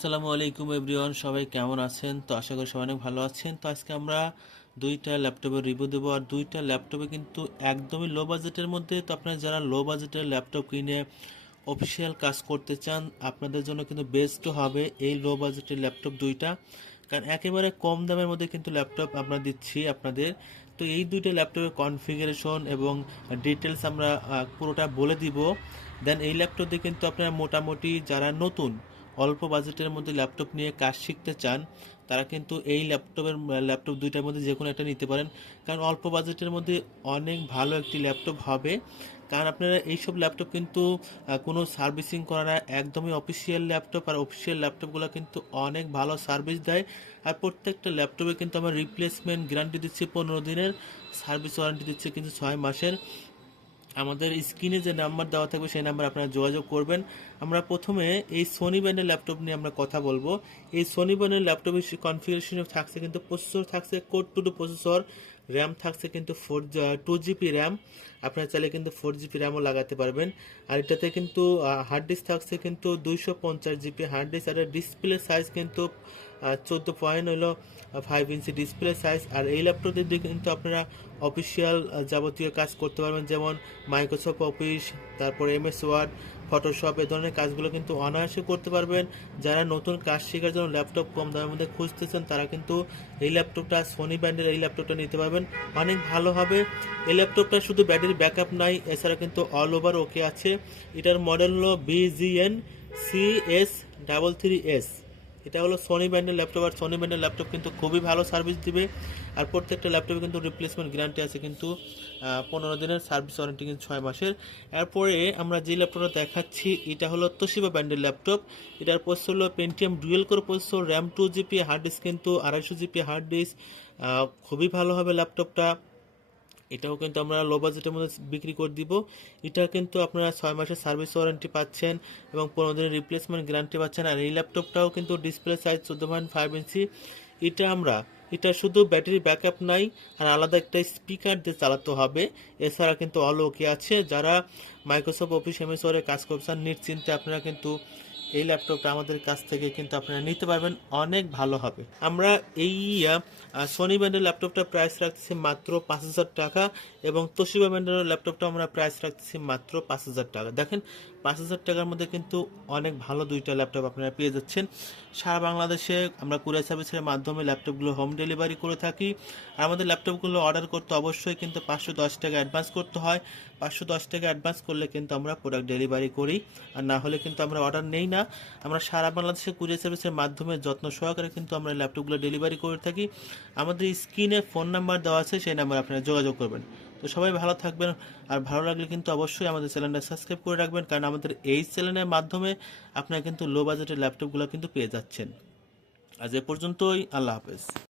আসসালামু আলাইকুম এভরিওয়ান, সবাই কেমন আছেন? তো আশা করি সবাই অনেক ভালো আছেন। তো আজকে আমরা দুইটা ল্যাপটপের রিভিউ দেবো। আর দুইটা ল্যাপটপে কিন্তু একদমই লো বাজেটের মধ্যে, তো আপনারা যারা লো বাজেটের ল্যাপটপ কিনে অফিসিয়াল কাজ করতে চান, আপনাদের জন্য কিন্তু বেস্ট হবে এই লো বাজেটের ল্যাপটপ দুইটা। কারণ একেবারে কম দামের মধ্যে কিন্তু ল্যাপটপ আমরা দিচ্ছি আপনাদের। তো এই দুইটা ল্যাপটপের কনফিগারেশন এবং ডিটেলস আমরা পুরোটা বলে দিব। দেন এই ল্যাপটপ দিয়ে কিন্তু আপনারা মোটামুটি যারা নতুন অল্প বাজেটের মধ্যে ল্যাপটপ নিয়ে কাজ শিখতে চান, তারা কিন্তু এই ল্যাপটপের, ল্যাপটপ দুইটার মধ্যে যে কোনো একটা নিতে পারেন। কারণ অল্প বাজেটের মধ্যে অনেক ভালো একটি ল্যাপটপ হবে। কারণ আপনারা এইসব ল্যাপটপ কিন্তু কোনো সার্ভিসিং করা না, একদমই অফিসিয়াল ল্যাপটপ। আর অফিসিয়াল ল্যাপটপগুলো কিন্তু অনেক ভালো সার্ভিস দেয়। আর প্রত্যেকটা ল্যাপটপে কিন্তু আমরা রিপ্লেসমেন্ট গ্যারান্টি দিচ্ছি পনেরো দিনের। সার্ভিস ওয়ারেন্টি দিচ্ছে কিন্তু ছয় মাসের। আমাদের স্ক্রিনে যে নাম্বার দেওয়া থাকবে, সেই নাম্বার আপনারা যোগাযোগ করবেন। আমরা প্রথমে এই সোনি ব্র্যান্ডের ল্যাপটপ নিয়ে আমরা কথা বলব। এই সোনি ব্র্যান্ডের ল্যাপটপের কনফিগারেশন থাকছে কিন্তু প্রসেসর থাকছে core two two processor RAM থাকছে কিন্তু ফোর টু জিবি র্যাম আপনারা চাইলে কিন্তু ফোর জিবি র্যামও লাগাতে পারবেন। আর এটাতে কিন্তু হার্ড ডিস্ক থাকছে কিন্তু দুইশো পঞ্চাশ জিবি হার্ড ডিস্ক আর ডিসপ্লে সাইজ কিন্তু চোদ্দ পয়েন্ট হলো ফাইভ ইঞ্চি ডিসপ্লে সাইজ আর এই ল্যাপটপের দিয়ে কিন্তু আপনারা অফিসিয়াল যাবতীয় কাজ করতে পারবেন। যেমন মাইক্রোসফট অফিস তারপর এমএস ওয়ার্ড ফটোশপ এ ধরনের কাজগুলো কিন্তু অনায়াসে করতে পারবেন। যারা নতুন কাজ শেখার জন্য ল্যাপটপ কম দামের মধ্যে খুঁজতেছেন, তারা কিন্তু এই ল্যাপটপটা সোনি ব্র্যান্ডের এই ল্যাপটপটা নিতে পারবেন। অনেক ভালো হবে। এই ল্যাপটপটা শুধু ব্যাটারি ব্যাকআপ নাই, এছাড়া কিন্তু অল ওভার ওকে আছে। এটার মডেল হলো BGN C S double three S এটা হলো সোনি ব্র্যান্ডের ল্যাপটপ আর সোনি ব্র্যান্ডের ল্যাপটপ কিন্তু খুবই ভালো সার্ভিস দিবে। আর প্রত্যেকটা ল্যাপটপে কিন্তু রিপ্লেসমেন্ট গ্যারান্টি আছে কিন্তু পনেরো দিনের সার্ভিস ওয়ারেন্টি কিন্তু ছয় মাসের। এরপরে আমরা যে ল্যাপটপটা দেখাচ্ছি, এটা হলো তোশিবা ব্র্যান্ডের ল্যাপটপ এটার প্রসেসর হলো Pentium dual core processor RAM two GB hard disk কিন্তু আড়াইশো জিপি হার্ড ডিস্ক খুবই ভালো হবে ল্যাপটপটা এটাও কিন্তু আমরা লো বাজেটের মধ্যে বিক্রি করে দিব। এটা কিন্তু আপনারা ছয় মাসের সার্ভিস ওয়ারেন্টি পাচ্ছেন এবং পনেরো দিনের রিপ্লেসমেন্ট গ্যারান্টি পাচ্ছেন। আর এই ল্যাপটপটাও কিন্তু ডিসপ্লে সাইজ চোদ্দ পয়েন্ট ফাইভ ইঞ্চি এটা আমরা, এটা শুধু ব্যাটারি ব্যাকআপ নাই, আর আলাদা একটা স্পিকার দিয়ে চালাতে হবে। এছাড়া কিন্তু অল ওকে আছে। যারা মাইক্রোসফট অফিস এমএস ওয়ারে কাজ করছেন, নিশ্চিন্তে আপনারা কিন্তু এই ল্যাপটপটা আমাদের কাছ থেকে কিন্তু আপনারা নিতে পারবেন, অনেক ভালো হবে। আমরা এই সোনি ব্র্যান্ডের ল্যাপটপটা প্রাইস রাখতেছি মাত্র পাঁচ হাজার টাকা এবং তোশিবা ব্র্যান্ডের ল্যাপটপটা আমরা প্রাইস রাখতেছি মাত্র পাঁচ হাজার টাকা। দেখেন, পাঁচ হাজার টাকার মধ্যে কিন্তু অনেক ভালো দুইটা ল্যাপটপ আপনারা পেয়ে যাচ্ছেন। সারা বাংলাদেশে আমরা কুরিয়ার সার্ভিসের মাধ্যমে ল্যাপটপগুলো হোম ডেলিভারি করে থাকি। আমাদের ল্যাপটপগুলো অর্ডার করতে অবশ্যই কিন্তু পাঁচশো দশ টাকা অ্যাডভান্স করতে হয়। পাঁচশো দশ টাকা অ্যাডভান্স করলে কিন্তু আমরা প্রোডাক্ট ডেলিভারি করি। আর না হলে কিন্তু আমরা অর্ডার নেই না। আমরা সারা বাংলাদেশে কুরিয়ার সার্ভিসের মাধ্যমে যত্ন সহকারে কিন্তু আমরা ল্যাপটপগুলো ডেলিভারি করে থাকি। আমাদের স্ক্রিনে ফোন নাম্বার দেওয়া আছে, সেই নাম্বার আপনারা যোগাযোগ করবেন। তো সবাই ভালো থাকবেন, আর ভালো লাগলে কিন্তু অবশ্যই আমাদের চ্যানেলটা সাবস্ক্রাইব করে রাখবেন, কারণ আমাদের এই চ্যানেলের মাধ্যমে আপনারা কিন্তু লো বাজেটের ল্যাপটপগুলো কিন্তু পেয়ে যাচ্ছেন। আজ এ পর্যন্তই, আল্লাহ হাফেজ।